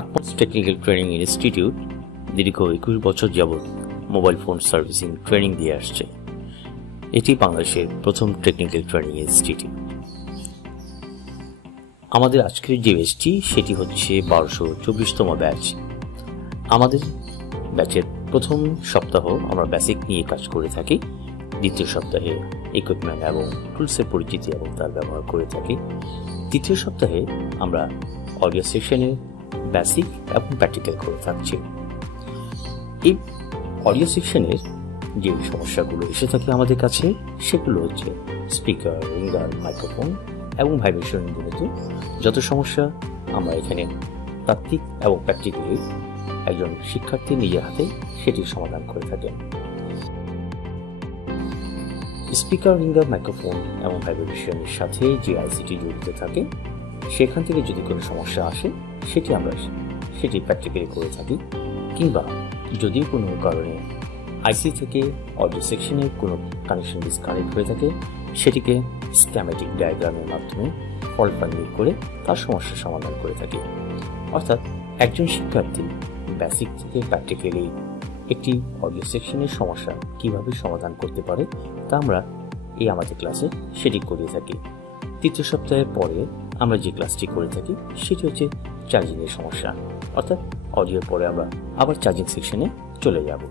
AKMAL'S technical training institute দীর্ঘ 21 বছর যাবৎ মোবাইল ফোন সার্ভিসিং ট্রেনিং দিয়ে আসছে। এটি বাংলাদেশের প্রথম টেকনিক্যাল ট্রেনিং ইনস্টিটিউট। আমাদের আজকের যে ব্যাচটি সেটি হচ্ছে 1224তম ব্যাচ। আমাদের ব্যাচের প্রথম সপ্তাহ আমরা বেসিক নিয়ে কাজ করে থাকি, দ্বিতীয় সপ্তাহে ইকুইপমেন্ট এবং টুলসের পরিচিতি এবং তার ব্যবহার করে থাকি, তৃতীয় সপ্তাহে আমরা অডিও সেকশনে বেসিক এবং প্র্যাকটিক্যাল করে থাকছি। এই অডিও সেকশনের যে সমস্যাগুলো এসে থাকে আমাদের কাছে সেগুলো হচ্ছে স্পিকার, রিঙ্গার, মাইক্রোফোন এবং ভাইব্রেশন জনিত যত সমস্যা আমরা এখানে তাত্ত্বিক এবং প্র্যাকটিক্যালি একজন শিক্ষার্থী নিজের হাতে সেটির সমাধান করে থাকেন। স্পিকার, রিঙ্গার, মাইক্রোফোন এবং ভাইব্রেশনের সাথে যে আইসিটি জড়িত থাকে সেখান থেকে যদি কোনো সমস্যা আসে সেটি প্র্যাকটিক্যালি করে থাকি, কিংবা যদি কোনো কারণে আইসি থেকে অডিও সেকশনের কোনো কানেকশন ডিসকানেক্ট হয়ে থাকে সেটিকে স্কিমেটিক ডায়াগ্রামের মাধ্যমে ফল্ট ফাইন্ডিং করে তার সমস্যার সমাধান করে থাকি। অর্থাৎ একজন শিক্ষার্থী বেসিক থেকে প্র্যাকটিক্যালি একটি অডিও সেকশনের সমস্যা কিভাবে সমাধান করতে পারে তা আমরা আমাদের ক্লাসে সেটি করিয়ে থাকি। তৃতীয় সপ্তাহের পরে আমরা যে ক্লাসটি করে থাকি সেটি হচ্ছে চার্জিংয়ের সমস্যা, অর্থাৎ অডিওর পরে আমরা আবার চার্জিং সেকশনে চলে যাব।